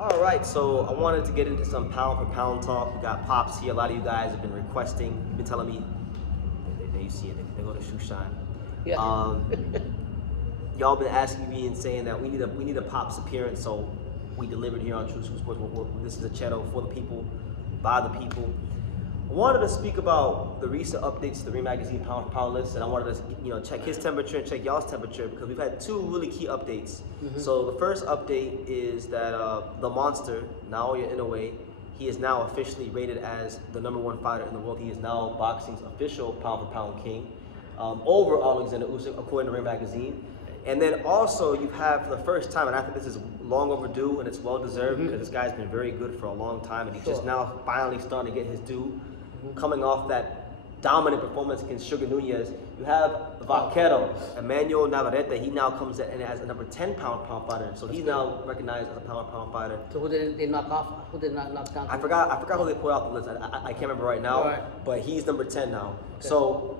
All right, so I wanted to get into some pound for pound talk. We got Pops here. A lot of you guys have been requesting. You've been telling me. There you see it. They go to Shoe Shine. Yeah. Y'all been asking me and saying that we need a Pops appearance, so we delivered here on True School Sports. This is a channel for the people, by the people. I wanted to speak about the recent updates to the Ring Magazine pound for pound list, and I wanted to check his temperature and check y'all's temperature because we've had two really key updates. So the first update is that the monster Naoya Inoue, he is now officially rated as the #1 fighter in the world. He is now boxing's official pound for pound king, over Alexander Usyk according to Ring Magazine. And then also you have for the first time, and I think this is long overdue and it's well deserved because this guy's been very good for a long time, and he's just now finally starting to get his due. Coming off that dominant performance against Sugar Nunez, you have Vaquero, Emanuel Navarrete. He now comes in as a #10 pound fighter, so he's now recognized as a pound pound fighter. So who did they knock off? Who did not knock down? I forgot who they put off the list. I can't remember right now, but he's #10 now. Okay. So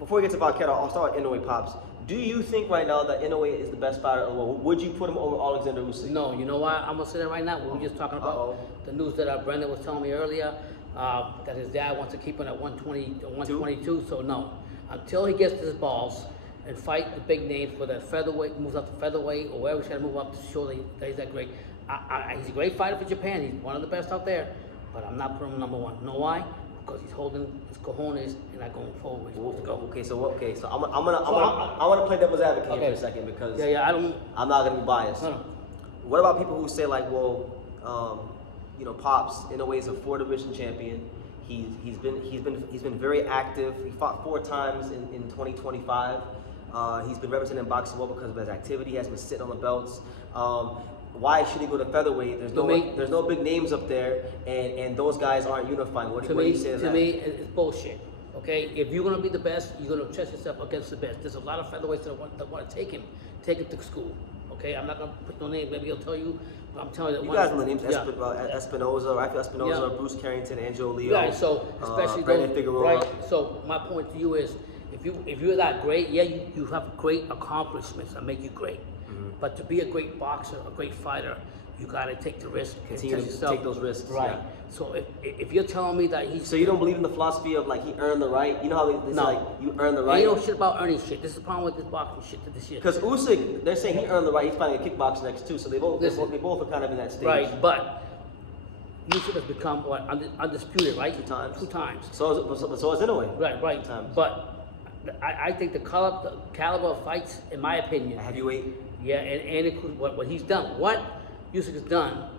before we get to Vaquero, I'll start with Inoue. Pops, do you think right now that Inoue is the best fighter in the world? Would you put him over Alexander Usyk? No, you know why? I'm gonna say that right now. We were just talking about the news that Brendan was telling me earlier. That his dad wants to keep him at 120 or 122, so no. Until he gets his balls and fight the big names, whether featherweight, moves up to featherweight, or wherever he's got to move up to show that he's that great. He's a great fighter for Japan. He's one of the best out there, but I'm not putting him #1. Know why? Because he's holding his cojones and not going forward where he's supposed to go. Okay, so I'm gonna play devil's advocate for a second because I'm not gonna be biased. No. What about people who say like, well, Pops Inoue is a 4-division champion. He's been very active. He fought 4 times in 2025. He's been representing boxing well because of his activity. He has been sitting on the belts. Why should he go to featherweight? There's no big names up there, and those guys aren't unifying. What do you say to that? To me, it's bullshit. Okay, if you're gonna be the best, you're gonna test yourself against the best. There's a lot of featherweights that want to take him to school. Okay, I'm not gonna put no name. Maybe he'll tell you. But I'm telling you. You guys know the names: Espinoza, Rafael Espinoza, Bruce Carrington, Angelo Leo. Right. So especially Brandon Figueroa. Right. So my point to you is, if you're that great, you have great accomplishments that make you great. But to be a great boxer, a great fighter, you gotta take the risk. Continue to take those risks. Right. Yeah. So if you're telling me that he's... So you don't believe in the philosophy of like he earned the right? You know how they say like you earn the right? Ain't no shit about earning shit. This is the problem with this boxing shit to this shit. Because Usyk, they're saying he earned the right. He's fighting a kickboxer next too. So they both are kind of in that stage. Right, but Usyk has become undisputed, right? 2 times. 2 times. So is Inoue. Right. 2 times. But I think the caliber of fights, in my opinion, heavyweight. Yeah, and it could, what he's done, what Usyk has done.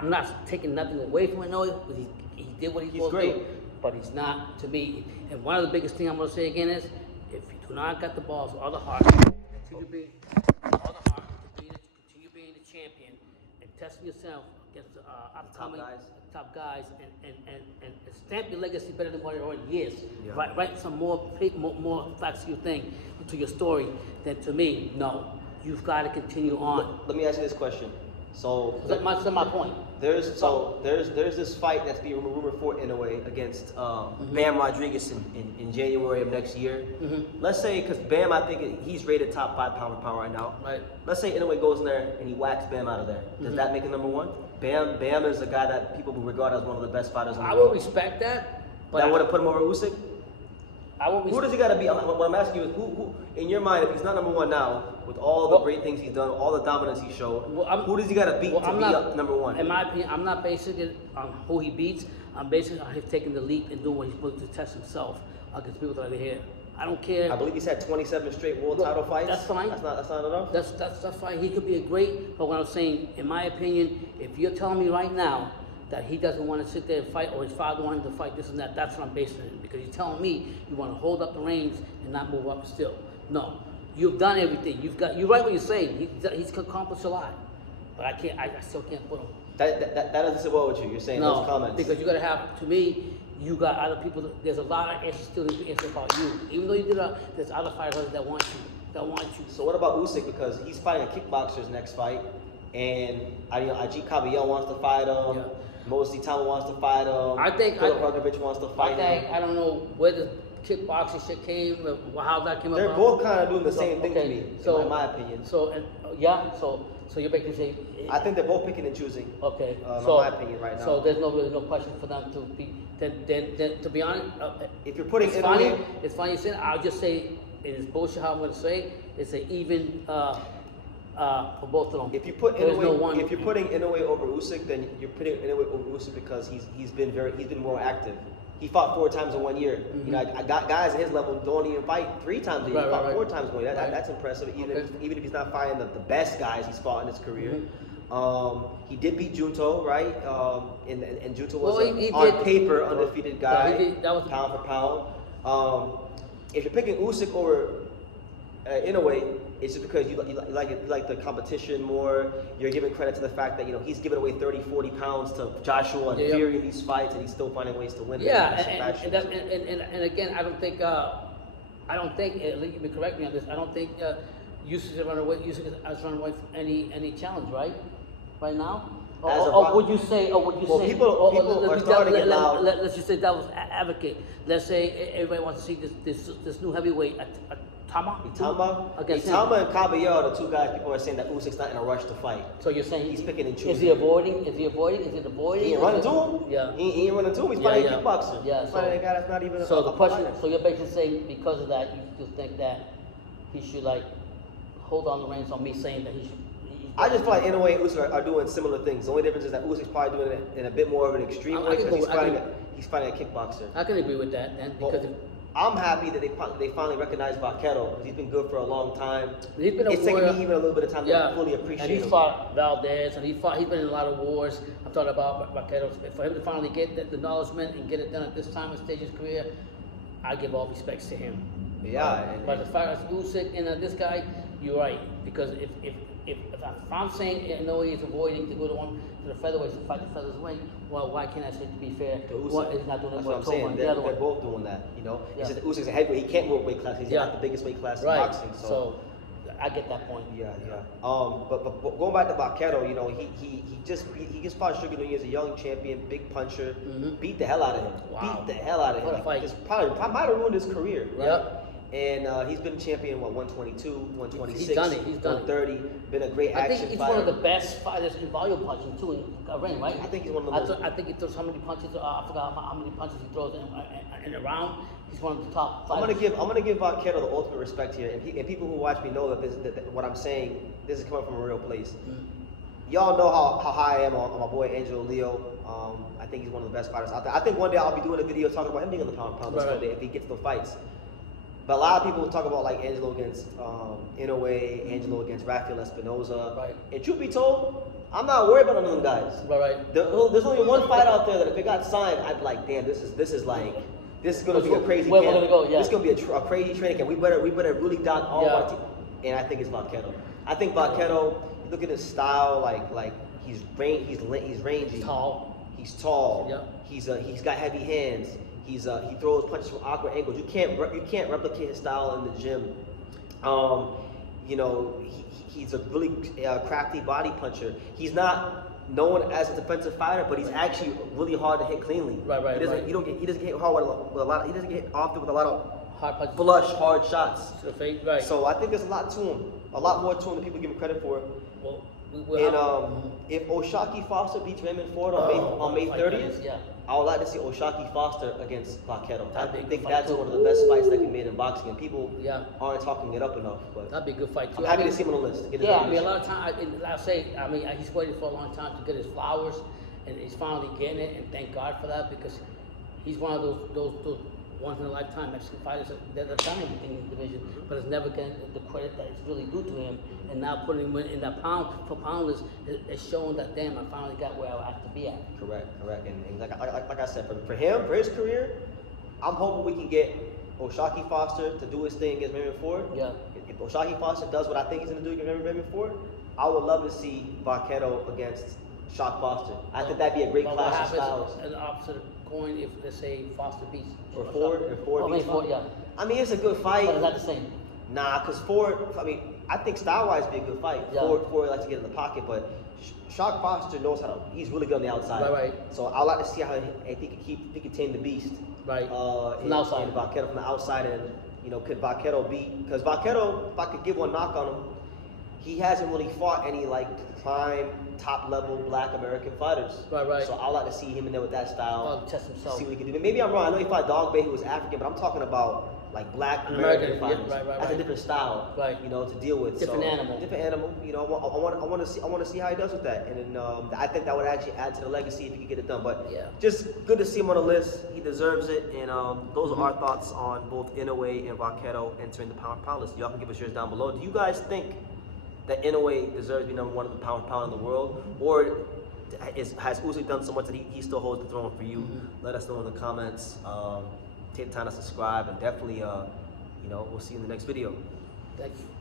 I'm not taking nothing away from Inoue, because he did what he's supposed to do. But he's not, to me. And one of the biggest things I'm going to say again is, if you do not got the balls or the heart, continue being the champion and testing yourself against upcoming top guys and stamp your legacy better than what it already is. Yeah. Write some more facts to your thing, to your story. Then to me, no. You've got to continue on. Let me ask you this question. So that's my point. There's this fight that's being rumored for Inoue against Bam Rodriguez in January of next year. Let's say, because Bam, I think he's rated top 5 pound for pound right now. Right. Let's say Inoue goes in there and he whacks Bam out of there. Does that make him #1? Bam is a guy that people would regard as one of the best fighters in the world. I would respect that. But that would have put him over Usyk? Who does he got to be? What I'm asking you is, who in your mind, if he's not #1 now, with all the great things he's done, all the dominance he showed, who does he got to beat to be #1? In my opinion, I'm not basing it on who he beats. I'm basing it on him taking the leap and doing what he's supposed to test himself against people that are here. I don't care. I believe he's had 27 straight world title fights. That's fine. That's not enough. That's fine. He could be a great. But what I'm saying, in my opinion, if you're telling me right now that he doesn't want to sit there and fight, or his father wanted to fight this and that, that's what I'm basing it on. Because you're telling me you want to hold up the reins and not move up still. No, you've done everything. You're right what you're saying. He's accomplished a lot, but I still can't put him. That doesn't sit well with you. You're saying those comments. Because you got to have, to me, you got other people. There's a lot of answers still to answer about you. Even though you did there's other fighters that want you. So what about Usyk? Because he's fighting a kickboxer's next fight, and Ajit Caballero wants to fight him. Yeah. Mosley Tama wants to fight him. I think Philip Rogovich wants to fight him. I don't know where the kickboxing shit came, how that came about. They're both kind of doing the same thing to me, in my opinion. So So you're basically saying. I think they're both picking and choosing. Okay. In my opinion, right now. So there's no question for them to be. Then to be honest, if you're putting it's Inoue, funny. It's funny you saying. I'll just say it is bullshit. How I'm going to say it. It's an even for both of them. if you put There's Inoue, no one. if you're putting Inoue over Usyk, then you're putting Inoue over Usyk because he's been more active. He fought 4 times in 1 year. You know, I got guys at his level don't even fight 3 times a year. He fought 4 times in 1 year. That's impressive. Even if he's not fighting the best guys he's fought in his career. He did beat Junto, right? And Junto was on paper undefeated guy, pound for pound. If you're picking Usyk over Inoue, it's just because you like the competition more. You're giving credit to the fact that he's giving away 30, 40 pounds to Joshua and Fury in these fights, and he's still finding ways to win. Yeah, and again, I don't think. You can correct me on this. I don't think Usyk is running away. Usyk is running away from any challenge, right? Right now. Or would you say? People are starting to get loud. Let's just say devil's advocate. Let's say everybody wants to see this new heavyweight. Itama and Caballero are the 2 guys people are saying that Usyk's not in a rush to fight. So you're saying he's picking and choosing. Is he avoiding? Is it avoiding? He ain't running to him. Yeah. He ain't running to him. He's fighting a kickboxer. Yeah. He's fighting a guy that's not even. So the question. So you're basically saying because of that, you still think that he should hold on the reins on me saying that he should. I just feel like Inoue and Usyk are doing similar things. The only difference is that Usyk's probably doing it in a bit more of an extreme way because he's fighting a kickboxer. I can agree with that, then, because I'm happy that they finally recognize Vaquero because he's been good for a long time. He's been it's taken me even a little bit of time to fully appreciate him. And he fought Valdez, and he's been in a lot of wars. I'm talking about Vaquero. For him to finally get the acknowledgement and get it done at this time and stage of his career, I give all respects to him. Yeah. But as far as Usyk and this guy, you're right, because if I'm saying Inoue is avoiding to go to the featherweight to fight the featherweight, well, why can't I say to be fair? What is not doing That's what I'm saying. They're both doing that. It's just Usyk's a heavyweight. He can't move weight class. He's not the biggest weight class in boxing. So I get that point. Yeah. But going back to Vaquero, he just fought Sugar Nunez, a young champion, big puncher, beat the hell out of him. Wow. Beat the hell out of him. What a fight. Just probably might have ruined his career, right? Yep. And he's been champion, 122, 126, He's done it. 130. Been a great action fighter. I think he's one of the best fighters in volume punching too in a ring, right? I think he's one of the most. I think he throws how many punches. I forgot how many punches he throws in a round. He's one of the top fighters. I'm gonna give Vaquero the ultimate respect here, and people who watch me know that what I'm saying, this is coming from a real place. Y'all know how high I am on my boy Angelo Leo. I think he's one of the best fighters out there. I think one day I'll be doing a video talking about him being on the pound list if he gets the fights. But a lot of people talk about Angelo against Inoue, Angelo against Rafael Espinoza. Right. And truth be told, I'm not worried about none of them guys. Right. There's only one fight out there that if it got signed, I'd be like, damn, this is gonna be a crazy camp. We're gonna go, yeah. This is gonna be a crazy training camp. We better really dot all our team. And I think it's Vaquero. I think Vaquero. Look at his style, he's rangy. He's tall. Yeah. He's got heavy hands. He throws punches from awkward angles. You can't replicate his style in the gym. He's a really crafty body puncher. He's not known as a defensive fighter, but he's actually really hard to hit cleanly. Right. He doesn't get hit hard with a lot. He doesn't get hit often with a lot of hard punches. Flush, hard shots. To the face, right. So I think there's a lot to him. A lot more to him than people give him credit for. Well, if Oshaki Foster beats Raymond Ford on May 30th, I would like to see Oshaki Foster against Vaquero. I think that's one of the best fights that can be made in boxing, and people aren't talking it up enough. But that'd be a good fight too. I'm happy to see him on the list. A lot of time, he's waited for a long time to get his flowers, and he's finally getting it, and thank God for that, because he's one of those once in a lifetime Mexican fighters that have done everything in the division, but has never gotten the credit that is really due to him. And now putting him in that pound for pound list is showing that, damn, I finally got where I have to be at. Correct. And like I said, for him, for his career, I'm hoping we can get Oshaki Foster to do his thing against Raymond Ford. Yeah. If Oshaki Foster does what I think he's going to do against Raymond Ford, I would love to see Vaquero against Shock Foster. I think that'd be a great clash of styles. What happens an opposite coin if, let's say, Foster beats or Ford beats Ford, yeah. I mean, it's a good fight. But it's not the same. Nah, because Ford, I think style-wise it'd be a good fight. Yeah. Ford likes to get in the pocket, but Shock Foster knows he's really good on the outside. Right. So I'd like to see if he can tame the beast. Right. From the outside. Vaquero from the outside, and could Vaquero beat? Because Vaquero, if I could give one knock on him, he hasn't really fought any like prime top level Black American fighters. Right. So I like to see him in there with that style. Oh, test himself. See what he can do. Maybe I'm wrong. I know he fought Dog Bay, who was African, but I'm talking about like Black American fighters. Yeah, right. That's a different style, Right. to deal with. Different animal. Different animal. I want to see how he does with that, and then I think that would actually add to the legacy if he could get it done. But Yeah. just good to see him on the list. He deserves it, and those are our thoughts on both Inoue and Vaquero entering the pound list. Y'all can give us yours down below. Do you guys think that Inoue deserves to be number one in the pound in the world, or has Usyk done so much that he still holds the throne for you? Let us know in the comments. Take the time to subscribe, and definitely, we'll see you in the next video. Thank you.